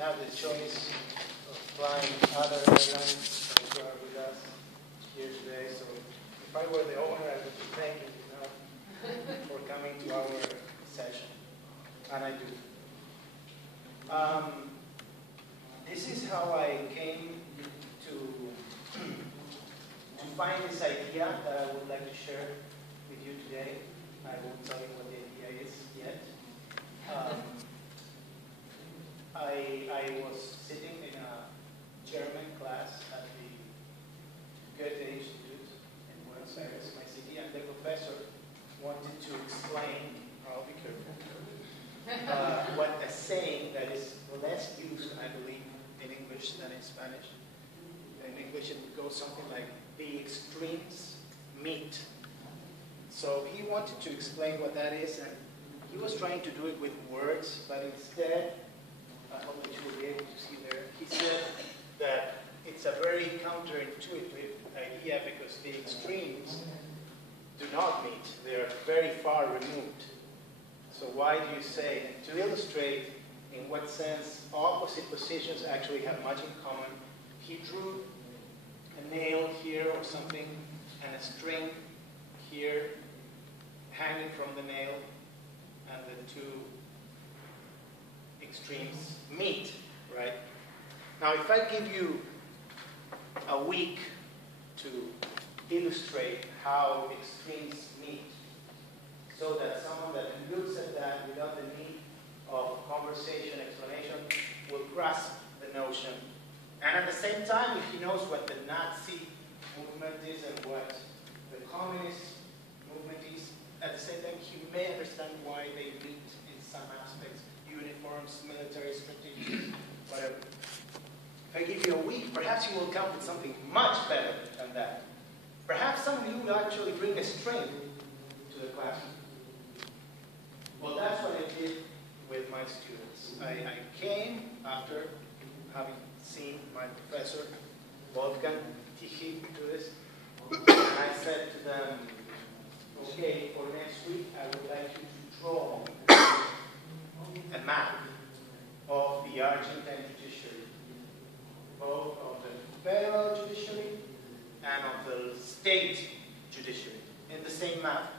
have the choice of flying other airlines who are with us here today. So if I were the owner, I would be thanking you for coming to our session. And I do. This is how I came to find this idea that I would like to share with you today. I won't tell you what the idea is yet. I was sitting in a German class at the Goethe Institute in Buenos Aires, my city, and the professor wanted to explain, I'll be careful, what a saying that is less used, I believe, in English than in Spanish. In English, it would go something like, the extremes meet. So he wanted to explain what that is, and he was trying to do it with words, but instead, I hope that you will be able to see there, he said that it's a very counterintuitive idea because the extremes do not meet. They are very far removed. So why do you say, and to illustrate in what sense opposite positions actually have much in common, he drew a nail here or something and a string here hanging from the nail, and the two extremes meet, right? Now, if I give you a week to illustrate how extremes meet, so that someone that looks at that without the need of conversation, explanation, will grasp the notion. And at the same time, if he knows what the Nazi movement is and what the communist movement is, at the same time, he may understand why they meet in some aspects, uniforms, military strategies, whatever. If I give you a week, perhaps you will come with something much better than that. Perhaps some of you will actually bring a string to the classroom. Well, that's what I did with my students. I came after having seen my professor, Wolfgang, teach do this, and I said to them, okay, for next week, I would like you to draw a map of the Argentine judiciary, both of the federal judiciary and of the state judiciary, in the same map.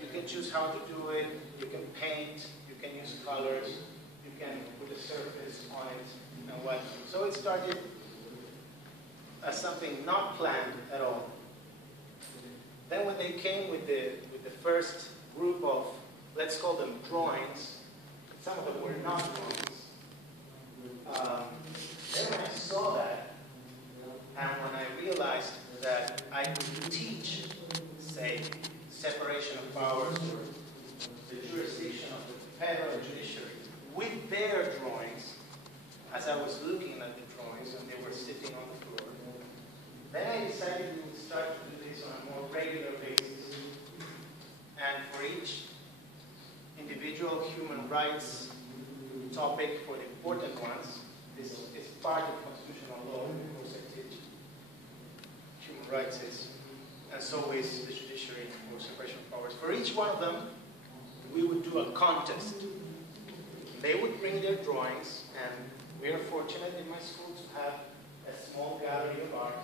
You can choose how to do it, you can paint, you can use colors, you can put a surface on it, and what. So it started as something not planned at all. Then when they came with the first group of, let's call them drawings, some of them were not drawings. Then when I saw that, and when I realized that I could teach, say, separation of powers, or the jurisdiction of the federal judiciary, with their drawings, as I was looking at the drawings, and they were sitting on the floor, then I decided to start to do this on a more regular basis. And for each individual human rights topic, for the important ones, this is part of constitutional law, of course I teach. Human rights is, and so is the judiciary or separation of powers. For each one of them, we would do a contest. They would bring their drawings, and we are fortunate in my school to have a small gallery of art.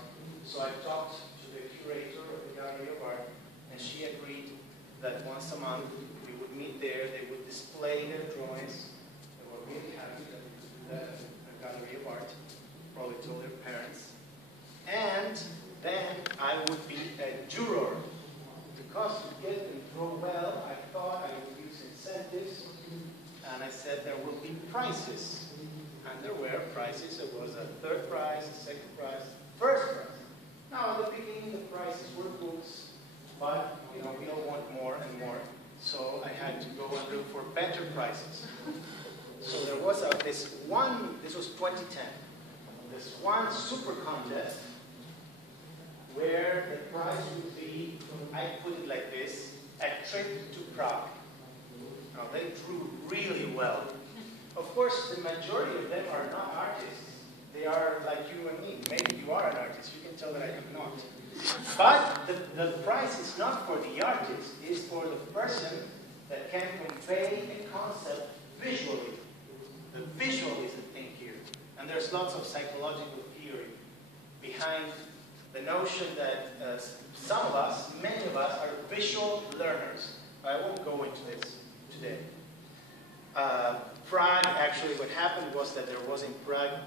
So I talked to the curator of the gallery of art, and she agreed that once a month we would meet there, they would display their drawings. They were really happy that we could do that at a gallery of art, probably told their parents. And then I would be a juror. Because to get them to draw well, I thought I would use incentives, and I said there will be prizes. And there were prizes. There was a third prize, a second prize, first prize. Now, at the beginning, the prizes were books, but we all want more and more. So I had to go and look for better prizes. So there was this was 2010, this one super contest where the prize would be, I put it like this, a trip to Prague. Now, they drew really well. Of course, the majority of them are not artists. They are like you and me. Maybe you are an artist. You can tell that I am not. But the prize is not for the artist. It's for the person that can convey a concept visually. The visual is the thing here. And there's lots of psychological theory behind the notion that some of us, many of us, are visual learners. I won't go into this today. Prague, actually, what happened was that there was in Prague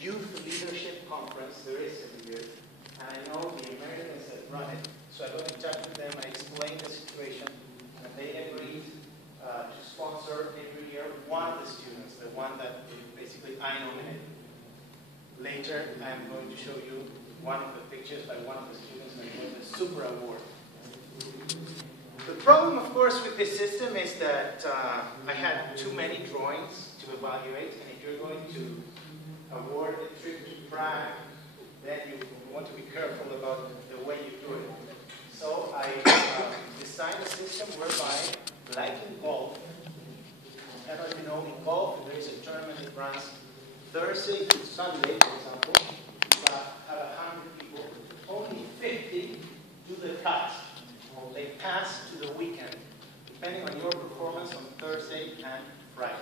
youth leadership conference. There is every year. And I know the Americans that run it. So I got in touch with them, I explained the situation, and they agreed to sponsor every year one of the students, the one that basically I nominated. Later, I'm going to show you one of the pictures by one of the students that won the Super Award. The problem, of course, with this system is that I had too many drawings to evaluate, and if you're going to award a trip to Prague, then you want to be careful about the way you do it. So I designed a system whereby, like in golf, I don't know if you know, in golf, there is a tournament that runs Thursday to Sunday, for example. You have 100 people. Only 50 do the cut. They pass to the weekend, depending on your performance on Thursday and Friday.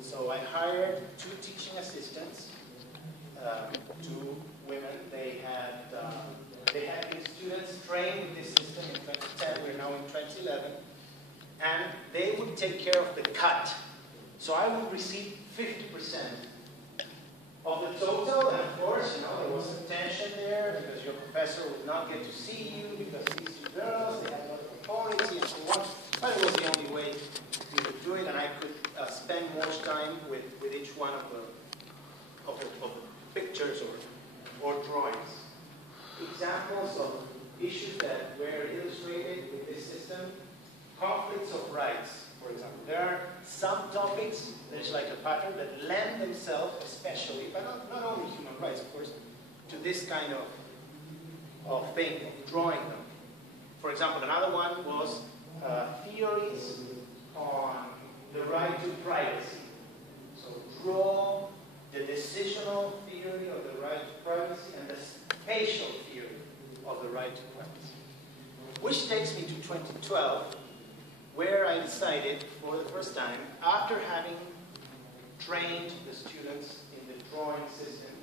So I hired 2 teaching assistants, 2 women. They had been students trained with this system in 2010. We're now in 2011. And they would take care of the cut. So I would receive 50% of the total. And of course, there was some tension there because your professor would not get to see you because these 2 girls, they had a lot of authority and so on. But it was the only way we could do it, and I could spend more time with each one of the pictures or drawings. Examples of issues that were illustrated with this system: conflicts of rights, for example. There are some topics, there's like a pattern, that lend themselves especially, but not only human rights, of course, to this kind of thing, of drawing them. For example, another one was theories on the right to privacy. So draw the decisional theory of the right to privacy and the spatial theory of the right to privacy. Which takes me to 2012, where I decided for the first time, after having trained the students in the drawing system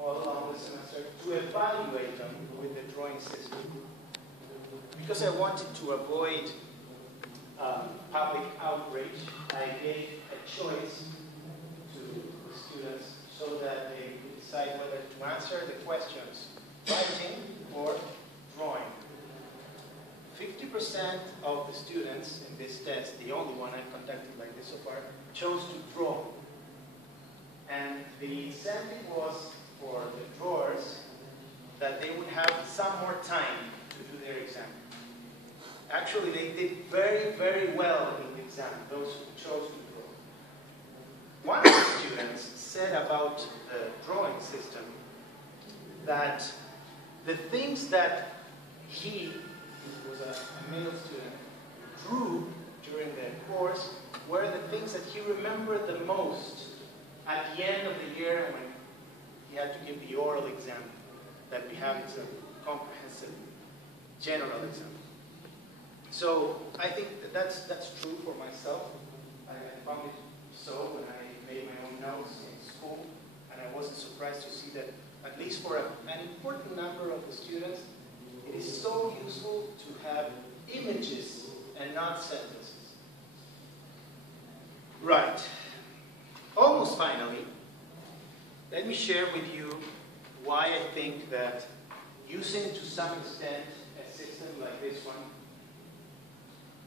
all along the semester, to evaluate them with the drawing system. Because I wanted to avoid public outrage, I gave a choice to the students so that they could decide whether to answer the questions writing or drawing. 50% of the students in this test, the only one I've conducted like this so far, chose to draw. And the incentive was for the drawers that they would have some more time to do their exam. Actually, they did very, very well in the exam, those who chose to draw. One of the students said about the drawing system that the things that he was a male student, drew during the course were the things that he remembered the most at the end of the year when he had to give the oral exam that we have. It's a comprehensive general exam. So I think that's true for myself. I found it so when I made my own notes in school, and I wasn't surprised to see that at least for an important number of the students, it is so useful to have images and not sentences. Right. Almost finally, let me share with you why I think that using to some extent a system like this one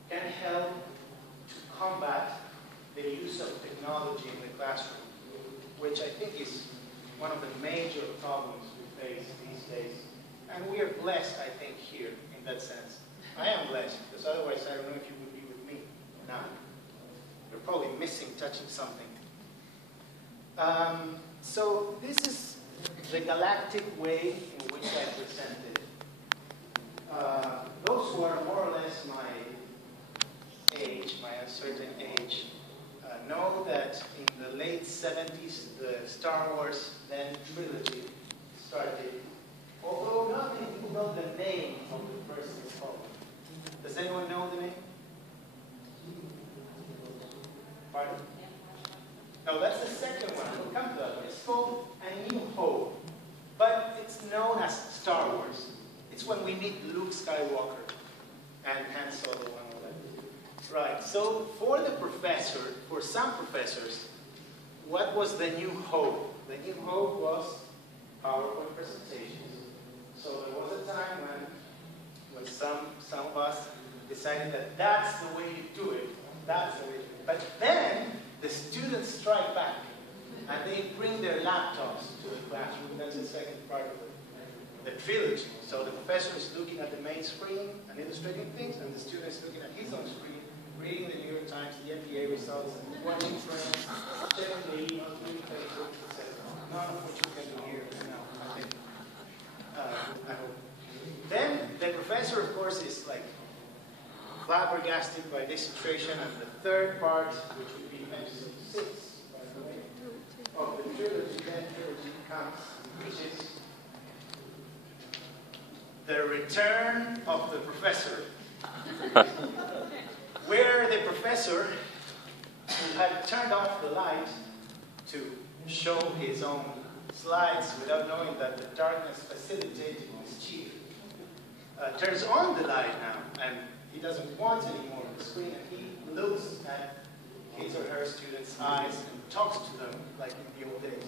can help to combat the use of technology in the classroom, which I think is one of the major problems we face these days. And we are blessed, I think, here in that sense. I am blessed, because otherwise I don't know if you would be with me now. You're probably missing touching something. So this is the galactic way in which I present it. Those who are more or less my age, my uncertain age, know that in the late 70s, the Star Wars then trilogy started. Although not many people know the name of the person it's called. Does anyone know the name? Pardon? No, that's the second we meet Luke Skywalker and Han Solo and all that. Right, so for the professor, for some professors, what was the new hope? The new hope was PowerPoint presentations. So there was a time when some of us decided that that's the way to do it. That's the way to do it. But then the students strike back and they bring their laptops to the classroom. That's the second part of the trilogy. So the professor is looking at the main screen and illustrating things, and the student is looking at his own screen, reading the New York Times, the NBA results, watching friends, checking the emails, reading Facebook, etc. None of which we can do here now, I think. I hope. Then the professor, of course, is like flabbergasted by this situation, and the third part, which would be episode 6, by the way, of the trilogy, then trilogy comes, which is the return of the professor, where the professor had turned off the light to show his own slides without knowing that the darkness facilitated mischief, turns on the light now, and he doesn't want anymore the screen, and he looks at his or her students' eyes and talks to them like in the old days.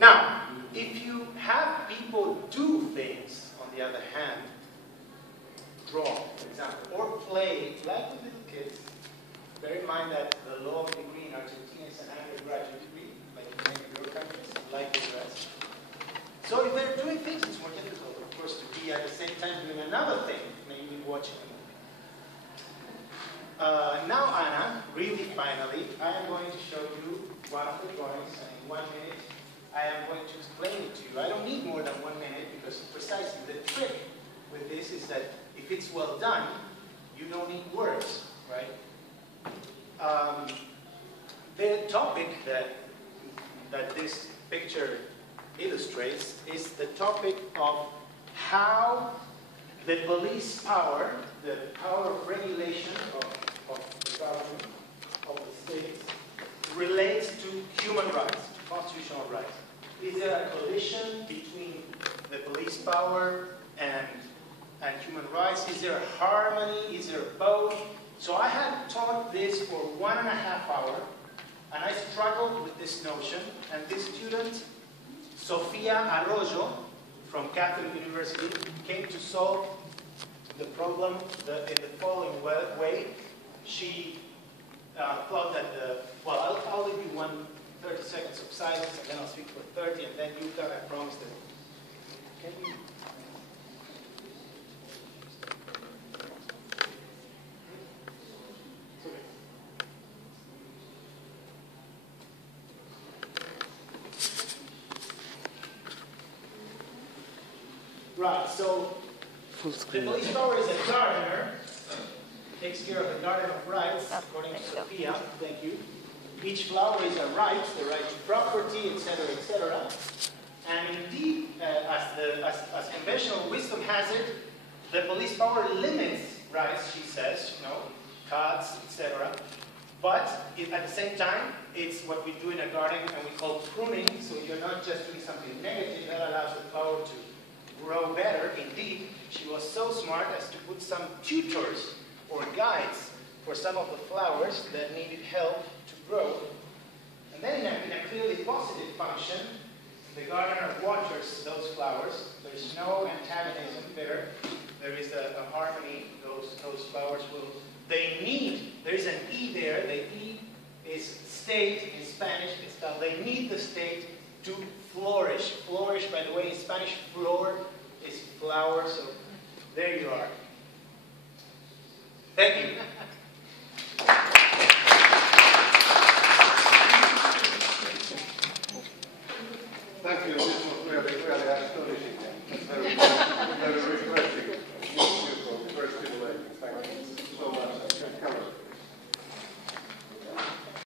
Now, if you have people do things, on the other hand, draw, for example, or play like the little kids, bear in mind that the law of degree in Argentina is an undergraduate degree, like in many of your countries, like the US. So if they're doing things, it's more difficult, of course, to be at the same time doing another thing, maybe watching a movie. Now, Anna, really finally, I am going to show you one of the drawings, and in 1 minute, I am going to explain it to you. I don't need more than 1 minute, because precisely the trick with this is that if it's well done, you don't need words, right? The topic that this picture illustrates is the topic of how the police power, the power of regulation of the government, of the states, relates to human rights, to constitutional rights. Is there a collision between the police power and human rights? Is there a harmony? Is there both? So I had taught this for 1.5 hours, and I struggled with this notion, and this student, Sofia Arroyo, from Catholic University, came to solve the problem in the following way. She thought that well, I'll give you 30 seconds of silence, and then I'll speak for 30, and then you got, I promised it. Can you? Right, so the police power is a gardener, takes care of the garden of rights, according to Sophia, thank you. Each flower is a right, the right to property, etc., etc. And indeed, as conventional wisdom has it, the police power limits rights, she says, cuts, etc. But at the same time, it's what we do in a garden and we call pruning, so you're not just doing something negative, that allows the flower to grow better. Indeed, she was so smart as to put some tutors or guides for some of the flowers that needed help to grow. And then in a clearly positive function, the gardener waters those flowers. There's no antagonism there. There is a harmony. Those flowers will, there is an E there. The E is state in Spanish. It's called, they need the state to flourish. Flourish, by the way, in Spanish, flor is flower. So there you are. Thank you.